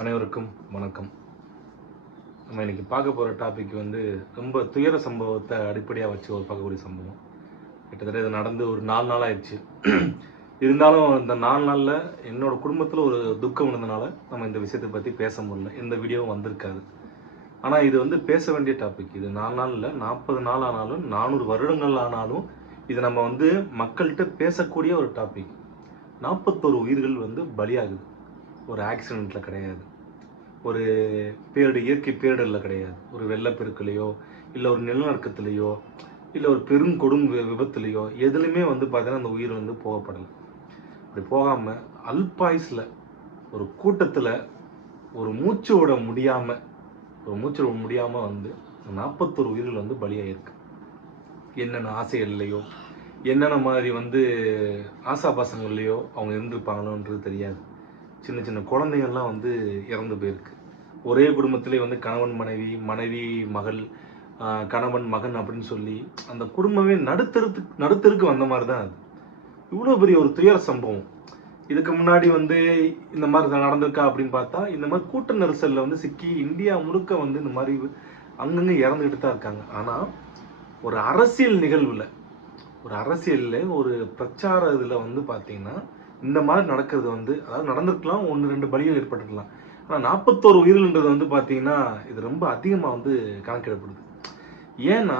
அனைவருக்கும் வணக்கம். நம்ம இன்னைக்கு பார்க்க போகிற டாபிக் வந்து ரொம்ப துயர சம்பவத்தை அடிப்படையாக வச்சு ஒரு பார்க்கக்கூடிய சம்பவம். கிட்டத்தட்ட இது நடந்து ஒரு நாலு நாள் ஆயிடுச்சு. இருந்தாலும் இந்த நாலு நாளில் என்னோட குடும்பத்தில் ஒரு துக்கம் இருந்தனால நம்ம இந்த விஷயத்தை பற்றி பேச முடியல. எந்த வீடியோவும் வந்திருக்காது. ஆனால் இது வந்து பேச வேண்டிய டாபிக் இது நாலு நாள் இல்லை நாற்பது நாள் ஆனாலும் நானூறு வருடங்கள் ஆனாலும் இது நம்ம வந்து மக்கள்கிட்ட பேசக்கூடிய ஒரு டாபிக் நாற்பத்தோரு உயிர்கள் வந்து பலியாகுது. ஒரு ஆக்சிடெண்ட்டில் கிடையாது. ஒரு பேரிட இயற்கை பேரிடரில் கிடையாது. ஒரு வெள்ளப்பெருக்கிலையோ இல்லை ஒரு நிலநடுக்கத்துலேயோ இல்லை ஒரு பெரும் கொடும் வி- விபத்துலேயோ எதுலையுமே வந்து பார்த்தீங்கன்னா அந்த உயிர் வந்து போகப்படலை. அப்படி போகாமல் அல்பாயுஸில் ஒரு கூட்டத்தில் ஒரு மூச்சு விட முடியாமல் ஒரு மூச்சு விட முடியாமல் வந்து நாற்பத்தொரு உயிர்கள் வந்து பலியாயிருக்கு. என்னென்ன ஆசைகள்லையோ என்னென்ன மாதிரி வந்து ஆசாபாசங்கள்லையோ அவங்க இருந்திருப்பாங்களோன்றது தெரியாது. சின்ன சின்ன குழந்தைகள்லாம் வந்து இறந்து போயிருக்கு. ஒரே குடும்பத்திலே வந்து கணவன் மனைவி மனைவி மகள் கணவன் மகன் அப்படின்னு சொல்லி அந்த குடும்பமே நடுத்தருக்கு நடுத்தருக்கு வந்த மாதிரி தான் அது. இவ்வளோ பெரிய ஒரு துயர சம்பவம். இதுக்கு முன்னாடி வந்து இந்த மாதிரி நடந்திருக்கா அப்படின்னு பார்த்தா இந்த மாதிரி கூட்ட நெரிசலில் வந்து சிக்கி இந்தியா முழுக்க வந்து இந்த மாதிரி அங்கங்கே இறந்துக்கிட்டு தான் இருக்காங்க. ஆனால் ஒரு அரசியல் நிகழ்வில் ஒரு அரசியலில் ஒரு பிரச்சார இதில் வந்து பார்த்தீங்கன்னா இந்த மாதிரி நடக்கிறது வந்து அதாவது நடந்திருக்கலாம் ஒன்று ரெண்டு பலிகள் ஏற்பட்டிருக்கலாம். ஆனால் நாற்பத்தோரு உயிர்கள்ன்றது வந்து பார்த்தீங்கன்னா இது ரொம்ப அதிகமாக வந்து கணக்கிடப்படுது. ஏன்னா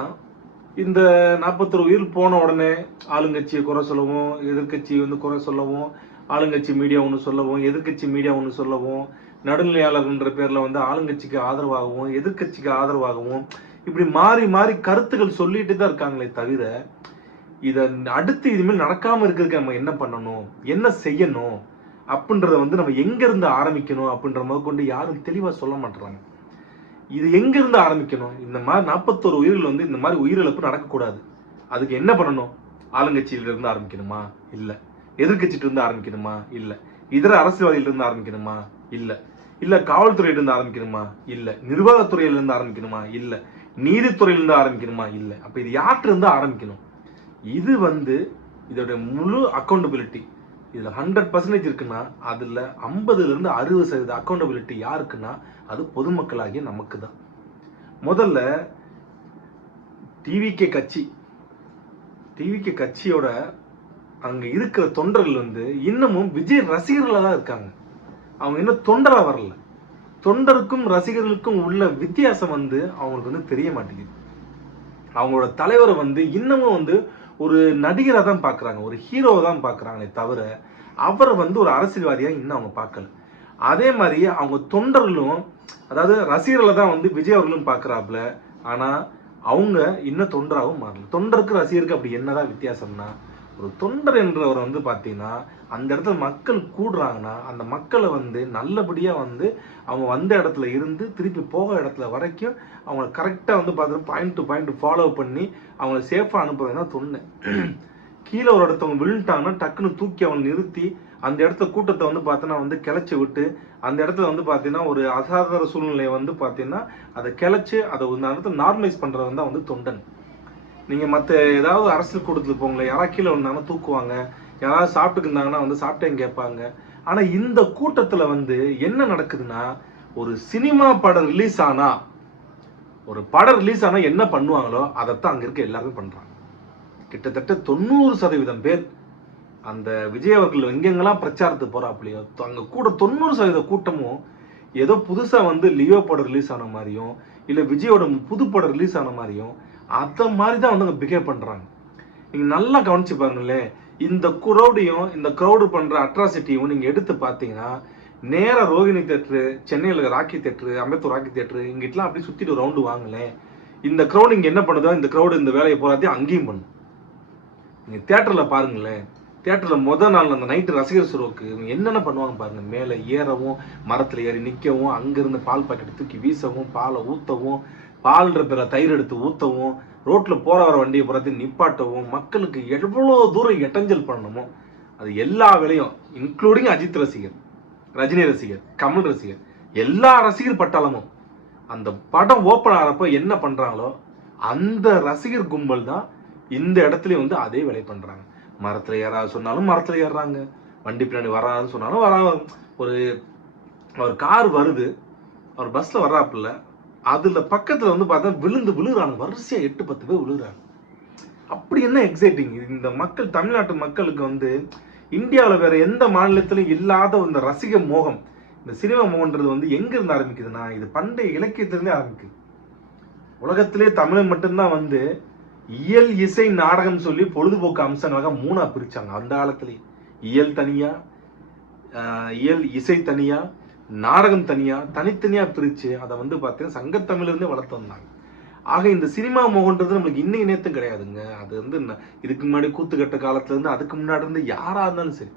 இந்த நாற்பத்தொரு உயிர் போன உடனே ஆளுங்கட்சியை குறை சொல்லவும் எதிர்க்கட்சி வந்து குறை சொல்லவும் ஆளுங்கட்சி மீடியா ஒன்று சொல்லவும் எதிர்க்கட்சி மீடியா ஒன்று சொல்லவும் நடுநிலையாளர்ன்ற பேரில் வந்து ஆளுங்கட்சிக்கு ஆதரவாகவும் எதிர்க்கட்சிக்கு ஆதரவாகவும் இப்படி மாறி மாறி கருத்துக்கள் சொல்லிட்டு தான் இருக்காங்களே தவிர இதை அடுத்து இனிமேல் நடக்காம இருக்கிறதுக்கு நம்ம என்ன பண்ணணும்? என்ன செய்யணும்? அப்படின்றத வந்து நம்ம எங்க இருந்து ஆரம்பிக்கணும்? அப்படின்ற முதல் கொண்டு யாரும் தெளிவா சொல்ல மாட்டுறாங்க. இது எங்க இருந்து ஆரம்பிக்கணும்? இந்த மாதிரி நாற்பத்தோரு உயிர்கள் வந்து இந்த மாதிரி உயிரிழப்பு நடக்கக்கூடாது. அதுக்கு என்ன பண்ணணும்? ஆளுங்கட்சியில இருந்து ஆரம்பிக்கணுமா? இல்ல. எதிர்க்கட்சிட்டு இருந்து ஆரம்பிக்கணுமா? இல்ல. இதர அரசியல்வாதியில இருந்து ஆரம்பிக்கணுமா? இல்ல. இல்ல காவல்துறையில இருந்து ஆரம்பிக்கணுமா? இல்ல. நிர்வாகத்துறையில இருந்து ஆரம்பிக்கணுமா? இல்ல. நீதித்துறையில இருந்து ஆரம்பிக்கணுமா? இல்ல. அப்ப இது யார்கிட்ட இருந்து ஆரம்பிக்கணும்? இது வந்து இதோட முழு அக்கௌண்டபிலிட்டி இதில் ஹண்ட்ரட் பர்சன்டேஜ் இருக்குன்னா அதில் ஐம்பதுலேருந்து அறுபது சதவீத அக்கௌண்டபிலிட்டி யாருக்குன்னா அது பொதுமக்களாகிய நமக்கு தான் முதல்ல டிவிகே கட்சி. டிவிகே கட்சியோட அங்கே இருக்கிற தொண்டர்கள் வந்து இன்னமும் விஜய் ரசிகர்களாக தான் இருக்காங்க. அவங்க இன்னும் தொண்டராக வரல. தொண்டருக்கும் ரசிகர்களுக்கும் உள்ள வித்தியாசம் வந்து அவங்களுக்கு வந்து தெரிய மாட்டேங்குது. அவங்களோட தலைவரை வந்து இன்னமும் வந்து ஒரு நடிகரை தான் பார்க்குறாங்க ஒரு ஹீரோவை தான் பார்க்குறாங்களே தவிர அவரை வந்து ஒரு அரசியல்வாதியாக இன்னும் அவங்க பார்க்கல அதே மாதிரி அவங்க தொண்டர்களும் அதாவது ரசிகர்களை தான் வந்து விஜய் அவர்களும் பார்க்குறாப்புல ஆனால் அவங்க இன்னும் தொண்டராகவும் மாறல. தொண்டருக்கு ரசிகருக்கு அப்படி என்னதான் வித்தியாசம்னா ஒரு தொண்டர் என்றவர் வந்து பார்த்தீங்கன்னா அந்த இடத்துல மக்கள் கூடுறாங்கன்னா அந்த மக்களை வந்து நல்லபடியாக வந்து அவங்க வந்த இடத்துல இருந்து திருப்பி போக இடத்துல வரைக்கும் அவங்கள கரெக்டாக வந்து பார்த்துட்டு பாயிண்ட் டு பாயிண்ட் ஃபாலோ பண்ணி அவங்கள சேஃபாக அனுப்புறது தான் தொண்டு. கீழே ஒரு இடத்தவங்க விழுந்துட்டாங்கன்னா டக்குன்னு தூக்கி அவங்களை நிறுத்தி அந்த இடத்த கூட்டத்தை வந்து பார்த்தீங்கன்னா வந்து கிளச்சி விட்டு அந்த இடத்துல வந்து பார்த்தீங்கன்னா ஒரு அசாதார சூழ்நிலையை வந்து பார்த்தீங்கன்னா அதை கிளச்சி அதை அந்த இடத்த நார்மலைஸ் பண்ணுறவன் தான் வந்து தொண்டன். நீங்கள் மற்ற ஏதாவது அரசியல் கூட்டத்தில் போங்களேன். யாராவது கீழே வந்தாங்கன்னா தூக்குவாங்க. யாராவது சாப்பிட்டுக்கு இருந்தாங்கன்னா வந்து சாப்பிட்டேன்னு கேட்பாங்க. ஆனால் இந்த கூட்டத்தில் வந்து என்ன நடக்குதுன்னா ஒரு சினிமா படம் ரிலீஸ் ஆனா ஒரு படம் ரிலீஸ் ஆனா என்ன பண்ணுவாங்களோ அதைத்தான் அங்க இருக்க எல்லாருமே பண்றாங்க. கிட்டத்தட்ட தொண்ணூறு சதவீதம் பேர் அந்த விஜய் அவர்கள் எங்கெங்கெல்லாம் பிரச்சாரத்துக்கு போகிறாப்புலையோ அங்க கூட தொண்ணூறு சதவீத கூட்டமும் ஏதோ புதுசா வந்து லியோ படம் ரிலீஸ் ஆன மாதிரியும் இல்ல விஜயோட புது படம் ரிலீஸ் ஆன மாதிரியும் அதை மாதிரி தான் வந்து அங்க பிஹேவ் பண்ணுறாங்க நீங்கள் நல்லா கவனிச்சு பாருங்களேன் இந்த குரௌடையும் இந்த க்ரௌடு பண்ணுற அட்ராசிட்டியும் நீங்கள் எடுத்து பார்த்தீங்கன்னா நேராக ரோகிணி தேட்ரு சென்னையில் ராக்கி தேட்ரு அம்பேத்கர் ராக்கி தேட்ரு இங்கிட்டலாம் அப்படி சுற்றிட்டு ரவுண்டு வாங்களேன் இந்த க்ரௌடு இங்கே என்ன பண்ணுதோ இந்த க்ரௌடு இந்த வேலையை போறாத்தையும் அங்கேயும் பண்ணும். நீங்கள் தேட்டரில் பாருங்களேன் தேட்டரில் மொதல் நாள் அந்த நைட்டு ரசிகர் சுரோக்கு இவங்க என்னென்ன பண்ணுவாங்க பாருங்க மேலே ஏறவும் மரத்தில் ஏறி நிற்கவும் அங்கேருந்து பால் பாக்கெட் தூக்கி வீசவும் பாலை ஊற்றவும் பால்ன்ற இருக்கிற தயிர் எடுத்து ஊற்றவும் ரோட்டில் போகிற வர வண்டியை புறத்து நிப்பாட்டவும் மக்களுக்கு எவ்வளோ தூரம் இடைஞ்சல் பண்ணணுமோ அது எல்லா வேலையும் இன்க்ளூடிங் அஜித் ரசிகர் ரஜினி ரசிகர் கமல் ரசிகர் எல்லா ரசிகர் பட்டாளமும் அந்த படம் ஓப்பன் ஆகிறப்ப என்ன பண்ணுறாங்களோ அந்த ரசிகர் கும்பல் தான் இந்த இடத்துலையும் வந்து அதே வேலை பண்ணுறாங்க மரத்தில் ஏறாது சொன்னாலும் மரத்தில் ஏறுறாங்க. வண்டி பின்னாடி வராதுன்னு சொன்னாலும் வரா ஒரு அவர் கார் வருது. அவர் பஸ்ஸில் வர்றாப்புல அதுல பக்கத்துல வந்து பார்த்தா விழுந்து விழுகிறாங்க வரிசையா எட்டு பத்து பேர் விழுகிறாங்க அப்படி என்ன எக்ஸைட்டிங் இந்த மக்கள் தமிழ்நாட்டு மக்களுக்கு வந்து இந்தியாவில் வேற எந்த மாநிலத்திலும் இல்லாத இந்த ரசிக மோகம் இந்த சினிமா மோகன்றது வந்து எங்க இருந்து ஆரம்பிக்குதுன்னா இது பண்டைய இலக்கியத்திலிருந்தே ஆரம்பிக்குது. உலகத்திலே தமிழை மட்டும்தான் வந்து இயல் இசை நாடகம் சொல்லி பொழுதுபோக்கு அம்சங்களாக மூணா பிரிச்சாங்க. அந்த காலத்திலேயே இயல் தனியா இயல் இசை தனியா நாடகம் தனியா தனித்தனியா பிரிச்சு அதை வந்து பார்த்தீங்கன்னா சங்கத்தமிழ்லேருந்தே வளர்த்து வந்தாங்க. ஆக இந்த சினிமா மோகன்றது நம்மளுக்கு இன்னைக்கு நேரத்தும் கிடையாதுங்க. அது வந்து இதுக்கு முன்னாடி கூத்துக்கட்ட காலத்துல இருந்து அதுக்கு முன்னாடி இருந்து யாரா இருந்தாலும் சரி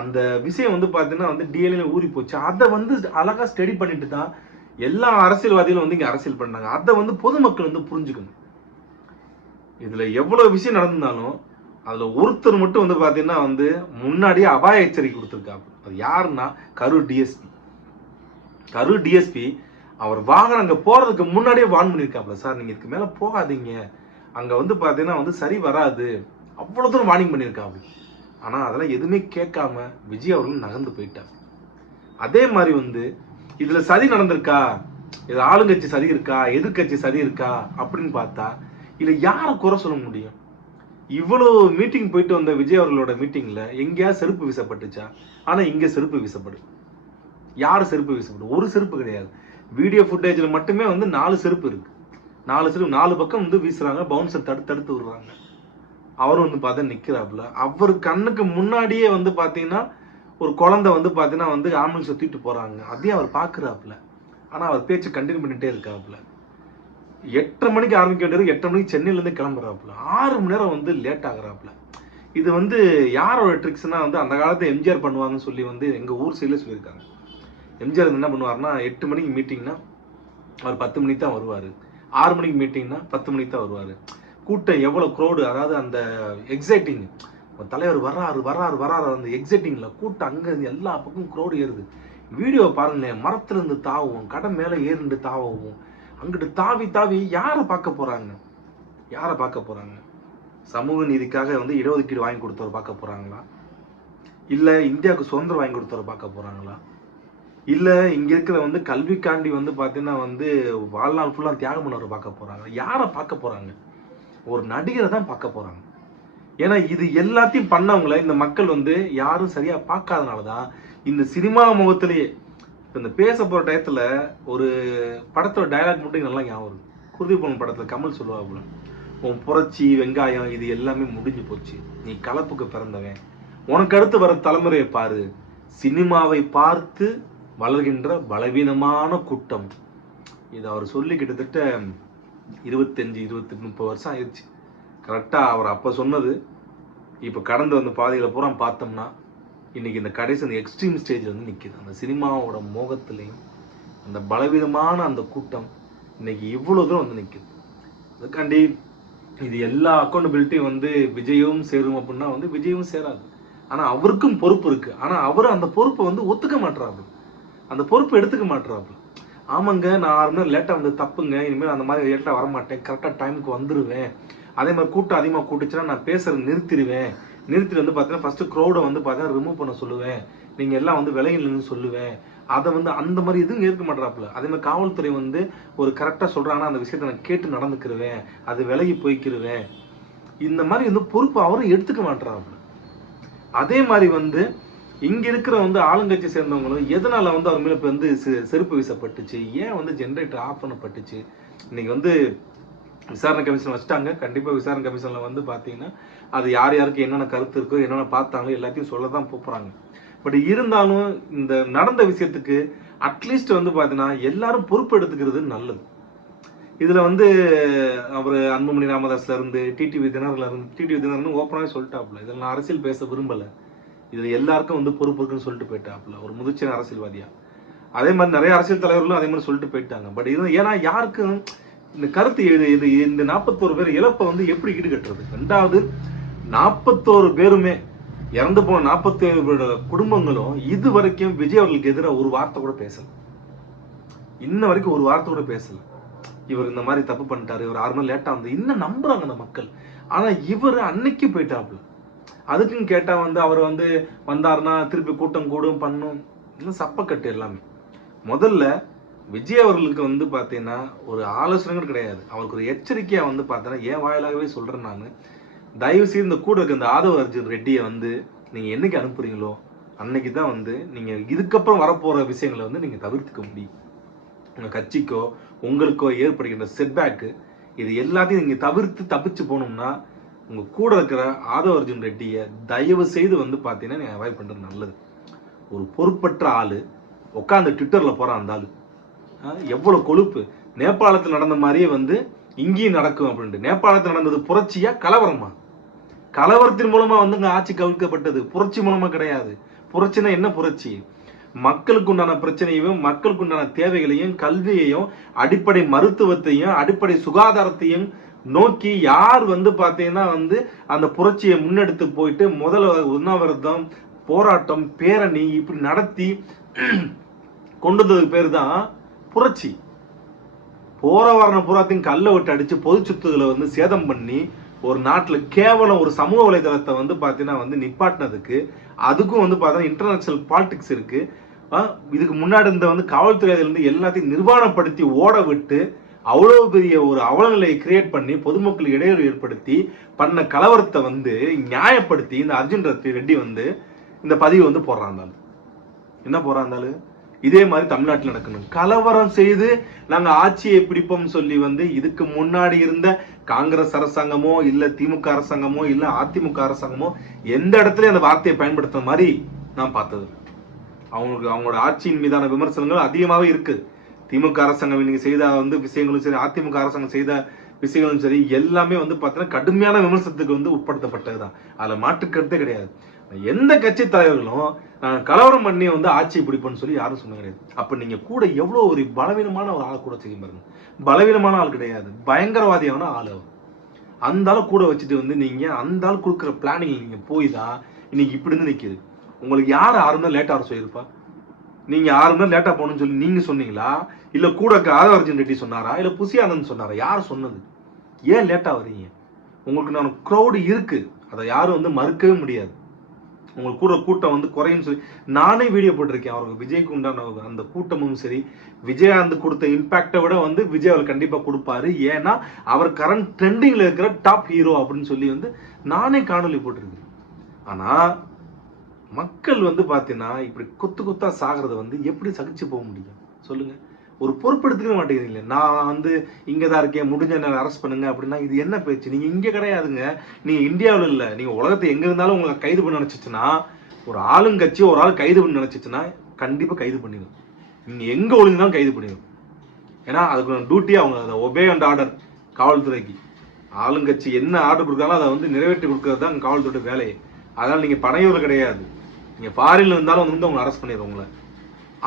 அந்த விஷயம் வந்து பார்த்தீங்கன்னா வந்து டிஎல்ஏல ஊறி போச்சு. அதை வந்து அழகா ஸ்டடி பண்ணிட்டு தான் எல்லா அரசியல்வாதிகளும் வந்து இங்க அரசியல் பண்ணாங்க அதை வந்து பொதுமக்கள் வந்து புரிஞ்சுக்கணும். இதுல எவ்வளவு விஷயம் நடந்தாலும் அதுல ஒருத்தர் மட்டும் வந்து பாத்தீங்கன்னா வந்து முன்னாடியே அபாய எச்சரிக்கை கொடுத்துருக்காங்க அது யாருன்னா கரூர் டிஎஸ்பி கரூர் டிஎஸ்பி அவர் வாகனம் அங்கே போகிறதுக்கு முன்னாடியே வான் பண்ணியிருக்காப்ல சார் நீங்கள் இதுக்கு மேலே போகாதீங்க. அங்கே வந்து பார்த்தீங்கன்னா வந்து சரி வராது. அவ்வளோ தூரம் வார்னிங் பண்ணியிருக்காப்ல ஆனால் அதெல்லாம் எதுவுமே கேட்காம விஜய் அவர்களும் நகர்ந்து போயிட்டார். அதே மாதிரி வந்து இதில் சதி நடந்திருக்கா? இது ஆளுங்கட்சி சரி இருக்கா? எதிர்க்கட்சி சரி இருக்கா? அப்படின்னு பார்த்தா இதில் யாரை குறை சொல்ல முடியும்? இவ்வளோ மீட்டிங் போயிட்டு வந்த விஜய் அவர்களோட மீட்டிங்கில் எங்கேயா செருப்பு வீசப்பட்டுச்சா? ஆனால் இங்கே செருப்பு வீசப்படுது யார் செருப்பு வீசப்படும் ஒரு செருப்பு கிடையாது. வீடியோ ஃபுட்டேஜில் மட்டுமே வந்து நாலு செருப்பு இருக்கு. நாலு செருப்பு நாலு பக்கம் வந்து வீசுறாங்க பவுன்சர் தடுத்து தடுத்து விடுறாங்க. அவரும் வந்து பார்த்தா நிற்கிறாப்புல அவர் கண்ணுக்கு முன்னாடியே வந்து பார்த்தீங்கன்னா ஒரு குழந்தை வந்து பார்த்தீங்கன்னா வந்து ஆம்புலன்ஸ் தூக்கிட்டு போகிறாங்க அதையும் அவர் பார்க்குறாப்புல. ஆனால் அவர் பேச்சு கண்டினியூ பண்ணிட்டே இருக்காப்புல. எட்டரை மணிக்கு ஆரம்பிக்க வேண்டியது எட்டரை மணிக்கு சென்னையிலேருந்து கிளம்புறாப்புல. ஆறு மணி நேரம் வந்து லேட் ஆகுறாப்புல. இது வந்து யாரோட ட்ரிக்ஸ்னால் வந்து அந்த காலத்தை எம்ஜிஆர் பண்ணுவாங்கன்னு சொல்லி வந்து எங்கள் ஊர் சைடில் சொல்லியிருக்காங்க. எம்ஜிஆர் வந்து என்ன பண்ணுவாருன்னா எட்டு மணிக்கு மீட்டிங்னா அவர் பத்து மணிக்கு தான் வருவார். ஆறு மணிக்கு மீட்டிங்னா பத்து மணிக்கு தான் வருவார். கூட்டம் எவ்வளோ க்ரௌடு அதாவது அந்த எக்ஸைட்டிங் தலைவர் வர்றாரு வர்றாரு வர்றாரு. அந்த எக்ஸைட்டிங்கில் கூட்டம் அங்கே இருந்து எல்லா பக்கமும் க்ரௌடு ஏறுது. வீடியோ பாருங்களேன் மரத்துலேருந்து தாவும் கடை மேலே ஏறிண்டு தாவும் அங்கிட்டு தாவி தாவி யாரை பார்க்க போகிறாங்க யாரை பார்க்க போகிறாங்க சமூக நீதிக்காக வந்து இடஒதுக்கீடு வாங்கி கொடுத்தவர் பார்க்க போகிறாங்களா இல்லை இந்தியாவுக்கு சுதந்திரம் வாங்கி கொடுத்தவர் பார்க்க போகிறாங்களா இல்லை இங்கே இருக்கிற வந்து கல்விக்காண்டி வந்து பார்த்தீங்கன்னா வந்து வாழ்நாள் ஃபுல்லாக தியாகம் பண்ணவர் பார்க்க போகிறாங்க யாரை பார்க்க போகிறாங்க ஒரு நடிகரை தான் பார்க்க போகிறாங்க ஏன்னா இது எல்லாத்தையும் பண்ணவங்கள இந்த மக்கள் வந்து யாரும் சரியாக பார்க்காதனால தான் இந்த சினிமா முகத்திலேயே இப்போ இந்த பேச போகிற டயத்தில் ஒரு படத்தோட டயலாக் மட்டும் நல்லா ஞாபகம் இருக்கு குருதி பொண்ணு படத்தில் கமல் சொல்லுவாப்புல உன் புரட்சி வெங்காயம் இது எல்லாமே முடிஞ்சு போச்சு. நீ கலப்புக்கு பிறந்தவன். உனக்கு அடுத்து வர தலைமுறையை பாரு. சினிமாவை பார்த்து வளர்கின்ற பலவீனமான கூட்டம். இது அவர் சொல்லி கிட்டத்தட்ட இருபத்தஞ்சு இருபத்தி முப்பது வருஷம் ஆயிடுச்சு. கரெக்டாக அவர் அப்போ சொன்னது இப்போ கடந்து வந்த பாதைகளை பூரா பார்த்தோம்னா இன்றைக்கி இந்த கடைசி அந்த எக்ஸ்ட்ரீம் ஸ்டேஜ் வந்து நிற்கிது அந்த சினிமாவோட மோகத்துலேயும் அந்த பலவீனமான அந்த கூட்டம் இன்றைக்கி இவ்வளோ தூரம் வந்து நிற்கிது அதுக்காண்டி இது எல்லா அக்கௌண்டபிலிட்டியும் வந்து விஜயும் சேரும் அப்படின்னா வந்து விஜயும் சேராது. ஆனால் அவருக்கும் பொறுப்பு இருக்குது ஆனால் அவர் அந்த பொறுப்பை வந்து ஒத்துக்க மாட்டுறாரு அந்த பொறுப்பை எடுத்துக்க மாட்டுறாப்புல ஆமாங்க நான் ஆறு மணி லேட்டாக வந்து தப்புங்க இனிமேல் அந்த மாதிரி லேட்டாக வரமாட்டேன் கரெக்டாக டைமுக்கு வந்துடுவேன் அதே மாதிரி கூட்டம் அதிகமாக கூட்டுச்சுன்னா நான் பேசுறது நிறுத்திடுவேன் நிறுத்திட்டு வந்து பார்த்தீங்கன்னா ஃபஸ்ட்டு க்ரௌடை வந்து பார்த்தீங்கன்னா ரிமூவ் பண்ண சொல்லுவேன். நீங்கள் எல்லாம் வந்து விலகிலன்னு சொல்லுவேன். அதை வந்து அந்த மாதிரி எதுவும் இருக்க மாட்டாப்புல அதே மாதிரி காவல்துறை வந்து ஒரு கரெக்டாக சொல்கிறாங்கன்னா அந்த விஷயத்தை நான் கேட்டு நடந்துக்கிருவேன். அது விலகி போய்க்கிருவேன். இந்த மாதிரி வந்து பொறுப்பு அவரும் எடுத்துக்க மாட்டாப்புல அதே மாதிரி வந்து இங்க இருக்கிற வந்து ஆளுங்கட்சி சேர்ந்தவங்களும் எதனால வந்து அவர் மேல இப்ப வந்து செ- செருப்பு வீசப்பட்டுச்சு? ஏன் வந்து ஜென்ரேட்டர் ஆஃப் பண்ணப்பட்டுச்சு? இன்னைக்கு வந்து விசாரணை கமிஷன் வச்சுட்டாங்க. கண்டிப்பா விசாரணை கமிஷன்ல வந்து பாத்தீங்கன்னா அது யார் யாருக்கு என்னென்ன கருத்து இருக்கோ என்னென்ன பார்த்தாங்களோ எல்லாத்தையும் சொல்ல தான் போறாங்க பட் இருந்தாலும் இந்த நடந்த விஷயத்துக்கு அட்லீஸ்ட் வந்து பாத்தீங்கன்னா எல்லாரும் பொறுப்பு எடுத்துக்கிறது நல்லது. இதுல வந்து அவர் அன்புமணி ராமதாஸ்ல இருந்து டிடிவி தினர்ல இருந்து டிடிவி தினர்னு ஓப்பனாகவே சொல்லிட்டாப்ல இதில் நான் அரசியல் பேச விரும்பலை. இதில் எல்லாருக்கும் வந்து பொறுப்பு இருக்குன்னு சொல்லிட்டு போயிட்டாப்ல ஒரு முதிர்ச்சியான அரசியல்வாதியா. அதே மாதிரி நிறைய அரசியல் தலைவர்களும் அதே மாதிரி சொல்லிட்டு போயிட்டாங்க. பட் இது ஏன்னா யாருக்கும் இந்த கருத்து இது இது இந்த நாற்பத்தோரு பேர் இழப்பை வந்து எப்படி ஈடுகட்டுறது? ரெண்டாவது நாற்பத்தோரு பேருமே இறந்து போன நாற்பத்தேழு பேரோட குடும்பங்களும் இது வரைக்கும் விஜய் அவர்களுக்கு எதிராக ஒரு வார்த்தை கூட பேசல. இன்ன வரைக்கும் ஒரு வார்த்தை கூட பேசல. இவர் இந்த மாதிரி தப்பு பண்ணிட்டாரு இவர் ஆறு மணி லேட்டா வந்து இன்னும் நம்புறாங்க அந்த மக்கள். ஆனா இவர் அன்னைக்கு போயிட்டாப்புல. அதுக்கும் கேட்டால் வந்து அவர் வந்து வந்தாருன்னா திருப்பி கூட்டம் கூடும் பண்ணும். இன்னும் சப்பக்கட்டு எல்லாமே. முதல்ல விஜய் அவர்களுக்கு வந்து பார்த்தீங்கன்னா ஒரு ஆலோசனைகள் கிடையாது. அவருக்கு ஒரு எச்சரிக்கையாக வந்து பார்த்தோன்னா ஏன் வாயிலாகவே சொல்கிறேன் நான். தயவுசெய்து இந்த கூட இருக்க இந்த ஆதவ அர்ஜுன் ரெட்டியை வந்து நீங்கள் என்னைக்கு அனுப்புறீங்களோ அன்னைக்கு தான் வந்து நீங்கள் இதுக்கப்புறம் வரப்போகிற விஷயங்களை வந்து நீங்கள் தவிர்த்துக்க முடியும். உங்கள் கட்சிக்கோ உங்களுக்கோ ஏற்படுகின்ற செட்பேக்கு இது எல்லாத்தையும் நீங்கள் தவிர்த்து தப்பிச்சு போகணும்னா உங்கள் கூட இருக்கிற ஆதவ அர்ஜுன் ரெட்டியை தயவு செய்து வந்து பார்த்தீங்கன்னா நீங்கள் அவாய்ட் பண்ணுறது நல்லது. ஒரு பொறுப்பற்ற ஆள் உட்காந்து ட்விட்டரில் போகிறான் அந்த ஆள். எவ்வளோ கொழுப்பு. நேபாளத்தில் நடந்த மாதிரியே வந்து இங்கேயும் நடக்கும் அப்படின்ட்டு. நேபாளத்தில் நடந்தது புரட்சியா கலவரமா? கலவரத்தின் மூலமாக வந்து இங்கே ஆட்சி கவிழ்க்கப்பட்டது. புரட்சி மூலமாக கிடையாது. புரட்சினா என்ன புரட்சி? மக்களுக்கு உண்டான பிரச்சனையையும் மக்களுக்கு உண்டான தேவைகளையும் கல்வியையும் அடிப்படை மருத்துவத்தையும் அடிப்படை சுகாதாரத்தையும் நோக்கி யார் வந்து பார்த்தீங்கன்னா வந்து அந்த புரட்சியை முன்னெடுத்து போயிட்டு முதல்ல உண்ணாவிரதம் போராட்டம் பேரணி இப்படி நடத்தி கொண்டு வந்ததுக்கு பேர் தான் புரட்சி. போற வரண புறாத்தையும் கல்லை விட்டு அடிச்சு பொது சொத்துக்களை வந்து சேதம் பண்ணி ஒரு நாட்டில் கேவலம் ஒரு சமூக வலைதளத்தை வந்து பார்த்தீங்கன்னா வந்து நிப்பாட்டினதுக்கு அதுக்கும் வந்து பார்த்தீங்கன்னா இன்டர்நேஷனல் பாலிடிக்ஸ் இருக்கு. இதுக்கு முன்னாடி இருந்த வந்து காவல்துறையிலிருந்து எல்லாத்தையும் நிர்வாணப்படுத்தி ஓட விட்டு அவ்வளோ பெரிய ஒரு அவலநிலையை கிரியேட் பண்ணி பொதுமக்கள் இடையூறு ஏற்படுத்தி பண்ண கலவரத்தை வந்து நியாயப்படுத்தி இந்த அர்ஜுன் ரெட்டி வந்து இந்த பதிவு வந்து போடுறான் என்ன போறான் இதே மாதிரி தமிழ்நாட்டில் நடக்கணும். கலவரம் செய்து நாங்கள் ஆட்சியை பிடிப்போம் சொல்லி வந்து இதுக்கு முன்னாடி இருந்த காங்கிரஸ் அரசாங்கமோ இல்லை திமுக அரசாங்கமோ இல்லை அதிமுக அரசாங்கமோ எந்த இடத்துலையும் அந்த வார்த்தையை பயன்படுத்துற மாதிரி நான் பார்த்தது. அவங்களுக்கு அவங்களோட ஆட்சியின் மீதான விமர்சனங்கள் அதிகமாகவே இருக்குது திமுக அரசாங்கம் இன்னைக்கு செய்த வந்து விஷயங்களும் சரி அதிமுக அரசாங்கம் செய்த விஷயங்களும் சரி எல்லாமே வந்து பார்த்தீங்கன்னா கடுமையான விமர்சனத்துக்கு வந்து உட்படுத்தப்பட்டதுதான். அதில் மாற்றுக்கருத்தே கிடையாது. எந்த கட்சி தலைவர்களும் நான் கலவரம் பண்ணி வந்து ஆட்சியை பிடிப்பேன்னு சொல்லி யாரும் சொன்ன கிடையாது. அப்போ நீங்கள் கூட எவ்வளோ ஒரு பலவீனமான ஒரு ஆளை கூட செய்யும் பாருங்க. பலவீனமான ஆள் கிடையாது. பயங்கரவாதியான ஆள் அவர். அந்த ஆள் கூட வச்சுட்டு வந்து நீங்கள் அந்த ஆள் கொடுக்குற பிளானிங் நீங்கள் போய் தான் இன்னைக்கு இப்படி இருந்து நிற்கிது உங்களுக்கு யார் ஆறு மணி லேட்டாக வர சொல்லியிருப்பா? நீங்கள் ஆறு மணி லேட்டாக போகணும்னு சொல்லி நீங்கள் சொன்னீங்களா? இல்ல கூட ஆதவர்ஜன் ரெட்டி சொன்னாரா? இல்ல புசியானந்த் சொன்னாரா? யார் சொன்னது? ஏன் லேட்டா வரீங்க உங்களுக்கு நான் க்ரௌடு இருக்கு. அதை யாரும் வந்து மறுக்கவே முடியாது. உங்களுக்கு கூட கூட்டம் வந்து குறையும் சொல்லி நானே வீடியோ போட்டிருக்கேன். அவருக்கு விஜய்க்கு உண்டான அந்த கூட்டமும் சரி. விஜயகாந்த் கொடுத்த இம்பாக்டை விட வந்து விஜய் அவர் கண்டிப்பாக கொடுப்பாரு. ஏன்னா அவர் கரண்ட் ட்ரெண்டிங்கில் இருக்கிற டாப் ஹீரோ அப்படின்னு சொல்லி வந்து நானே காணொலி போட்டிருக்கேன். ஆனால் மக்கள் வந்து பார்த்தீங்கன்னா இப்படி கொத்து கொத்தா சாகிறத வந்து எப்படி சகிச்சு போக முடியும்? சொல்லுங்கள் ஒரு பொறுப்பெடுத்துக்க மாட்டேங்கிறீங்களே. நான் வந்து இங்கே தான் இருக்கேன் முடிஞ்ச நேரம் அரெஸ்ட் பண்ணுங்க அப்படின்னா இது என்ன பேச்சு? நீங்கள் இங்கே கிடையாதுங்க. நீங்கள் இந்தியாவில் இல்லை. நீங்கள் உலகத்தை எங்கே இருந்தாலும் உங்களை கைது பண்ண நினச்சிச்சுன்னா ஒரு ஆளுங்கட்சி ஒரு ஆள் கைது பண்ண நினச்சிச்சுன்னா கண்டிப்பாக கைது பண்ணிடும் நீங்கள் எங்கே ஒளிஞ்சுதான் கைது பண்ணிடும் ஏன்னா அதுக்கு டியூட்டி அவங்க அதை ஒபே அண்ட் ஆர்டர் காவல்துறைக்கு. ஆளுங்கட்சி என்ன ஆர்டர் கொடுத்தாலும் அதை வந்து நிறைவேற்றி கொடுக்கறது தான் காவல்துறை வேலையை. அதனால் நீங்கள் பனையூர் கிடையாது. நீங்கள் ஃபாரின்ல இருந்தாலும் வந்து உங்களை அரெஸ்ட் பண்ணிடுவோம் உங்களை.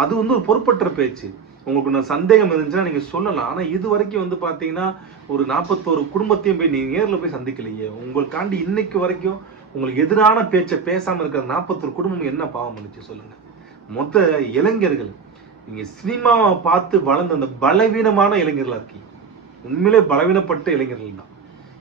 அது வந்து ஒரு பொறுப்பற்ற பேச்சு. உங்களுக்கு நான் சந்தேகம் இருந்துச்சுன்னா நீங்கள் சொல்லலாம். ஆனால் இது வரைக்கும் வந்து பார்த்தீங்கன்னா ஒரு நாற்பத்தோரு குடும்பத்தையும் போய் நீங்கள் நேரில் போய் சந்திக்கலையே. உங்களுக்காண்டி இன்னைக்கு வரைக்கும் உங்களுக்கு எதிரான பேச்சை பேசாமல் இருக்கிற நாற்பத்தோரு குடும்பம் என்ன பாவம் பண்ணுச்சு சொல்லுங்க. மொத்த இளைஞர்கள் நீங்க சினிமாவை பார்த்து வளர்ந்த அந்த பலவீனமான இளைஞர்களா இருக்கீங்க. உண்மையிலே பலவீனப்பட்ட இளைஞர்கள் தான்.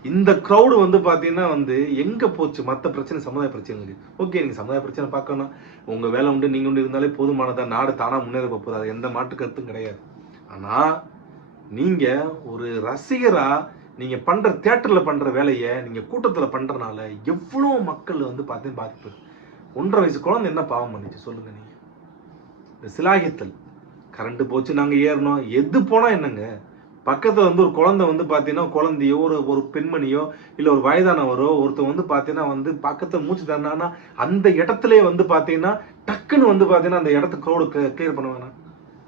இந்த க்ரௌடு வந்து பார்த்தீங்கன்னா வந்து எங்கே போச்சு? மற்ற பிரச்சனை சமுதாய பிரச்சனைகளுக்கு ஓகே நீங்கள் சமுதாய பிரச்சனை பார்க்கணும். உங்கள் வேலை உண்டு நீங்கள் உண்டு இருந்தாலே போதுமானதான் நாடு தானாக முன்னேற போகுது? அது எந்த மாட்டு கருத்தும் கிடையாது. ஆனால் நீங்கள் ஒரு ரசிகராக நீங்கள் பண்ணுற தேட்டரில் பண்ணுற வேலையை நீங்கள் கூட்டத்தில் பண்ணுறனால எவ்வளோ மக்கள் வந்து பார்த்தீங்கன்னா பாதிப்பு ஒன்றரை வயசு குழந்தை என்ன பாவம் பண்ணிச்சு? சொல்லுங்கள் நீங்கள் இந்த சிலாகித்தல். கரண்ட்டு போச்சு நாங்கள் ஏறணும். எது போனால் என்னங்க? பக்கத்தில் வந்து ஒரு குழந்தை வந்து பார்த்தீங்கன்னா குழந்தையோ ஒரு ஒரு பெண்மணியோ இல்லை ஒரு வயதானவரோ ஒருத்தர் வந்து பார்த்தீங்கன்னா வந்து பக்கத்தில் மூச்சு தரணும்னா அந்த இடத்துலயே வந்து பார்த்தீங்கன்னா டக்குன்னு வந்து பார்த்தீங்கன்னா அந்த இடத்த க்ரௌடு கிளியர் பண்ண வேணாம்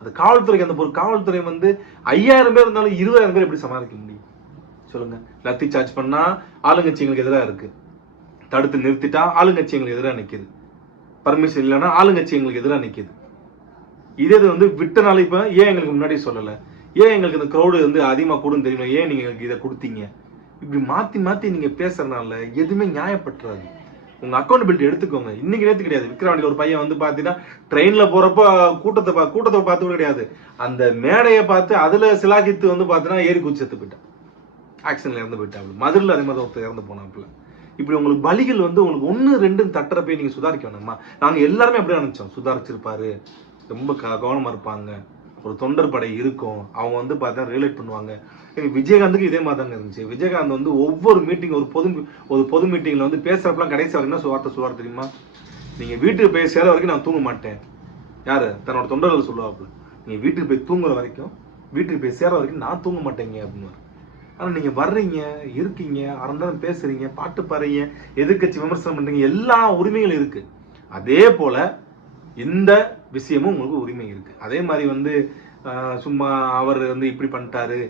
அது காவல்துறைக்கு அந்த ஒரு காவல்துறை வந்து ஐயாயிரம் பேர் இருந்தாலும் இருபதாயிரம் பேர் எப்படி சமாளிக்க முடியும்? சொல்லுங்க. லத்தி சார்ஜ் பண்ணா ஆளுங்கட்சி எங்களுக்கு எதிராக இருக்கு. தடுத்து நிறுத்திட்டா ஆளுங்கட்சி எங்களுக்கு எதிராக நிற்கிது பர்மிஷன் இல்லைன்னா ஆளுங்கட்சி எங்களுக்கு எதிராக நிற்கிது இதே இது வந்து விட்டனால இப்போ ஏன் எங்களுக்கு முன்னாடி சொல்லலை? ஏன் எங்களுக்கு இந்த க்ரௌடு வந்து அதிகமாக கூடும் தெரியுமா? ஏன் நீங்கள் எங்களுக்கு இதை கொடுத்தீங்க? இப்படி மாற்றி மாற்றி நீங்கள் பேசுறதுனால எதுவுமே நியாயப்பட்டுறாது. உங்கள் அக்கௌண்டபிலிட்டி எடுத்துக்கோங்க. இன்னைக்கு நேற்று கிடையாது. விக்ரவாண்டியில் ஒரு பையன் வந்து பார்த்தீங்கன்னா ட்ரெயினில் போகிறப்ப கூட்டத்தை பா- கூட்டத்தை பார்த்து கூட கிடையாது. அந்த மேடையை பார்த்து அதில் சிலாகித்து வந்து பார்த்தீங்கன்னா ஏறி குச்சி செத்து போயிட்டான். ஆக்சிடென்ட்ல இறந்து போயிட்டாப்புல மதுரில் அதே மாதிரி ஒருத்தர் இறந்து போனாப்புல இப்படி உங்களுக்கு பலிகள் வந்து உங்களுக்கு ஒன்று ரெண்டுன்னு தட்டுறப்ப நீங்கள் சுதாரிக்க வேணாமா? நாங்கள் எல்லாருமே அப்படியே நினச்சோம். சுதாரிச்சிருப்பாரு. ரொம்ப க- கவனமா இருப்பாங்க. ஒரு தொண்டர் படை இருக்கும். அவங்க வந்து பார்த்தா ரியலைட் பண்ணுவாங்க. விஜயகாந்துக்கு இதே மாதிரி தாங்க இருந்துச்சு. விஜயகாந்த் வந்து ஒவ்வொரு மீட்டிங் ஒரு பொது ஒரு பொது மீட்டிங்ல வந்து பேசுறப்பலாம் கடைசி வரைக்கும் என்ன வார்த்தை சொல்லுவார் தெரியுமா? நீங்க வீட்டுக்கு போய் சேர வரைக்கும் நான் தூங்க மாட்டேன். யாரு? தன்னோட தொண்டர்கள் சொல்லுவாப்புல. நீங்க வீட்டுக்கு போய் தூங்குற வரைக்கும் வீட்டுக்கு போய் சேர வரைக்கும் நான் தூங்க மாட்டேங்க அப்படின்னு ஆனா நீங்க வர்றீங்க இருக்கீங்க அரை நேரம் பேசுறீங்க பாட்டு பாடுறீங்க எதிர்க்கட்சி விமர்சனம் பண்றீங்க எல்லா உரிமைகளும் இருக்கு. அதே போல இந்த விஷயமும் உங்களுக்கு உரிமை இருக்குது அதே மாதிரி வந்து சும்மா அவர் வந்து இப்படி பண்ணிட்டாரு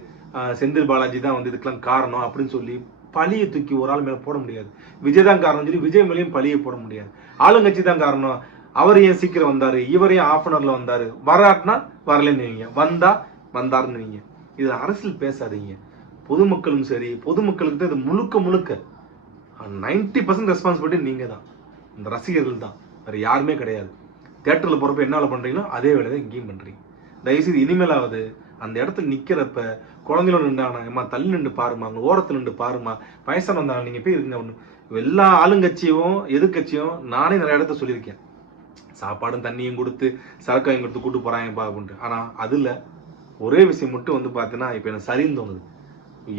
செந்தில் பாலாஜி தான் வந்து இதுக்கெல்லாம் காரணம் அப்படின்னு சொல்லி பழியை தூக்கி ஒரு ஆள் மேலே போட முடியாது. விஜய் தான் காரணம் சொல்லி விஜய் மேலேயும் பழியை போட முடியாது. ஆளுங்கட்சி தான் காரணம். அவர் ஏன் சீக்கிரம் வந்தார்? இவர் ஏன் ஆஃப் அன் வந்தாரு? வராட்டினா வரலன்னு வைங்க வந்தா வந்தாருன்னு வைங்க இது அரசியல் பேசாதீங்க. பொதுமக்களும் சரி பொதுமக்களுக்கு தான் இது முழுக்க முழுக்க. நைன்டி பர்சன்ட் ரெஸ்பான்சிபிலிட்டி நீங்கள் தான் இந்த ரசிகர்கள் தான். வேறு யாருமே கிடையாது. தேட்டரில் போகிறப்ப என்ன பண்ணுறீங்களோ அதே வேலை தான் இங்கேயும் பண்ணுறீங்க தயவுசெய்து இனிமேலாவது அந்த இடத்துல நிற்கிறப்ப குழந்தைகளோட நின்றாங்க அம்மா தள்ளி நின்று பாருமா அங்கே ஓரத்தில் நின்று பாருமா வயசான வந்தாங்க நீங்கள் போய் இருங்க ஒன்று எல்லா ஆளுங்கட்சியும் எதிர்கட்சியும் நானே நிறைய இடத்த சொல்லியிருக்கேன். சாப்பாடும் தண்ணியும் கொடுத்து சரக்காயும் கொடுத்து கூட்டு போகிறாங்கப்பா அப்படின்ட்டு. ஆனால் அதில் ஒரே விஷயம் மட்டும் வந்து பார்த்தீங்கன்னா இப்போ எனக்கு சரின்னு தோணுது.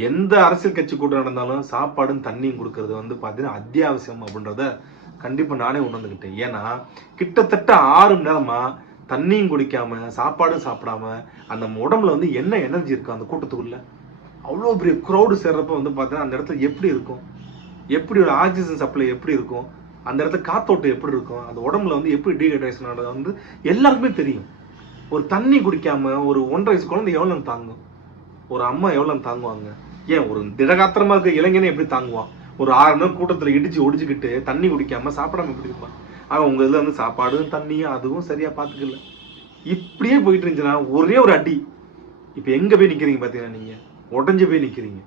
எந்த அரசியல் கட்சி கூட்டம் நடந்தாலும் சாப்பாடும் தண்ணியும் கொடுக்கறது வந்து பார்த்தீங்கன்னா அத்தியாவசியம் அப்படின்றத கண்டிப்பாக நானே உணர்ந்துக்கிட்டேன் ஏன்னா கிட்டத்தட்ட ஆறு மணி நேரமாக தண்ணியும் குடிக்காம சாப்பாடும் சாப்பிடாம அந்த உடம்புல வந்து என்ன எனர்ஜி இருக்கும் அந்த கூட்டத்துக்குள்ள அவ்வளோ பெரிய க்ரௌடு சேர்றப்ப வந்து பார்த்தீங்கன்னா அந்த இடத்துல எப்படி இருக்கும்? எப்படி ஒரு ஆக்சிஜன் சப்ளை எப்படி இருக்கும்? அந்த இடத்துல காத்தோட்டம் எப்படி இருக்கும்? அந்த உடம்புல வந்து எப்படி டீஹைட்ரேஷன் ஆனது வந்து எல்லாருக்குமே தெரியும். ஒரு தண்ணி குடிக்காம ஒரு ஒன்றரை வயசு குழந்தை எவ்வளோ தாங்கும்? ஒரு அம்மா எவ்வளோ தாங்குவாங்க? ஏன் ஒரு திடகாத்திரமா இருக்க இளைஞனே எப்படி தாங்குவான்? ஒரு ஆறு நாள் நேரம் கூட்டத்துல இடிச்சு ஒடிச்சுக்கிட்டு தண்ணி குடிக்காம சாப்பிடாம எப்படி இருப்பான் ஆனா உங்க இதுல வந்து சாப்பாடும் தண்ணியும் அதுவும் சரியா பாத்துக்கல. இப்படியே போயிட்டு இருந்துச்சுன்னா ஒரே ஒரு அடி. இப்ப எங்க போய் நிக்கிறீங்க பாத்தீங்கன்னா நீங்க? உடஞ்சு போய் நிக்கிறீங்க.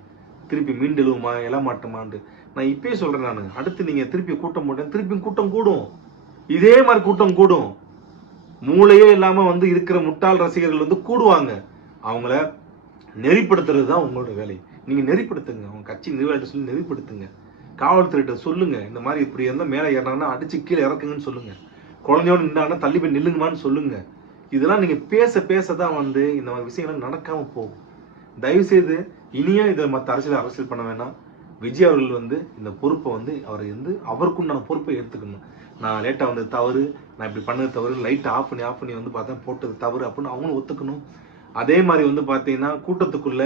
திருப்பி மீண்டெழுவுமா எழமாட்டோமான்ட்டு நான் இப்பயே சொல்றேன் நான். அடுத்து நீங்க திருப்பி கூட்டம் போட்டேன் திருப்பி கூட்டம் கூடும். இதே மாதிரி கூட்டம் கூடும். மூளையே இல்லாம வந்து இருக்கிற முட்டாள் ரசிகர்கள் வந்து கூடுவாங்க. அவங்கள நெறிப்படுத்துறது தான் உங்களோட வேலை. நீங்கள் நெறிப்படுத்துங்க. உங்கள் கட்சி நிர்வாகிட்ட சொல்லி நெறிப்படுத்துங்க. காவல்துறையிட்ட சொல்லுங்க. இந்த மாதிரி இப்படி இருந்தால் மேலே ஏறினாங்கன்னா அடிச்சு கீழே இறக்குங்கன்னு சொல்லுங்கள் குழந்தையோடு நின்றாங்கன்னா தள்ளி போய் நில்லுங்கமான்னு சொல்லுங்க. இதெல்லாம் நீங்கள் பேச பேச தான் வந்து இந்த மாதிரி விஷயங்கள் நடக்காமல் போகும். தயவுசெய்து இனியும் இதை மற்ற அரசியல் அரசியல் பண்ண வேணாம். விஜய் அவர்கள் வந்து இந்த பொறுப்பை வந்து அவர் வந்து அவருக்குண்டான பொறுப்பை எடுத்துக்கணும் நான் லேட்டாக வந்தது தவறு. நான் இப்படி பண்ணது தவறு. லைட்டை ஆஃப் பண்ணி ஆஃப் பண்ணி வந்து பார்த்தா போட்டது தவறு அப்படின்னு அவங்களும் ஒத்துக்கணும். அதே மாதிரி வந்து பார்த்தீங்கன்னா கூட்டத்துக்குள்ள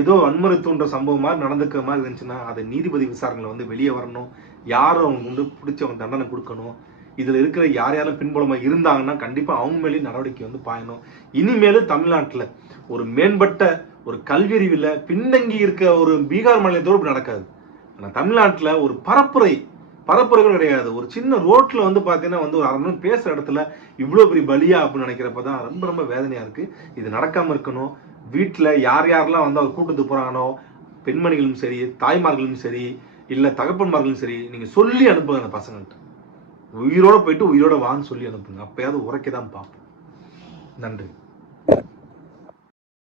ஏதோ வன்முறை தூண்டுற சம்பவம் மாதிரி நடந்துக்கிற மாதிரி இருந்துச்சுன்னா அதை நீதிபதி விசாரணையில் வந்து வெளியே வரணும். யாரும் அவங்க வந்து பிடிச்சவங்க தண்டனை கொடுக்கணும்? இதில் இருக்கிற யார் யாரும் பின்புலமாக இருந்தாங்கன்னா கண்டிப்பாக அவங்க மேலேயும் நடவடிக்கை வந்து பாயணும். இனிமேலும் தமிழ்நாட்டில் ஒரு மேம்பட்ட ஒரு கல்வியறிவில் பின்தங்கி இருக்க ஒரு பீகார் மாநிலத்தோடு நடக்காது. ஆனால் தமிழ்நாட்டில் ஒரு பரப்புரை பரப்புரைகள் கிடையாது. ஒரு சின்ன ரோட்ல வந்து பாத்தீங்கன்னா வந்து ஒரு அரை மணி நேரம் பேசுற இடத்துல இவ்வளவு பெரிய பலியா அப்படின்னு நினைக்கிறப்ப தான் ரொம்ப ரொம்ப வேதனையா இருக்கு. இது நடக்காம இருக்கணும். வீட்டுல யார் யாரெல்லாம் வந்து அவர் கூட்டத்துக்கு போகிறாங்களோ பெண்மணிகளும் சரி தாய்மார்களும் சரி இல்ல தகப்பன்மார்களும் சரி நீங்க சொல்லி அனுப்புங்க அந்த பசங்கள்கிட்ட உயிரோட போயிட்டு உயிரோட வான்னு சொல்லி அனுப்புங்க. அப்பயாவது உரைக்க தான் பார்ப்போம். நன்றி.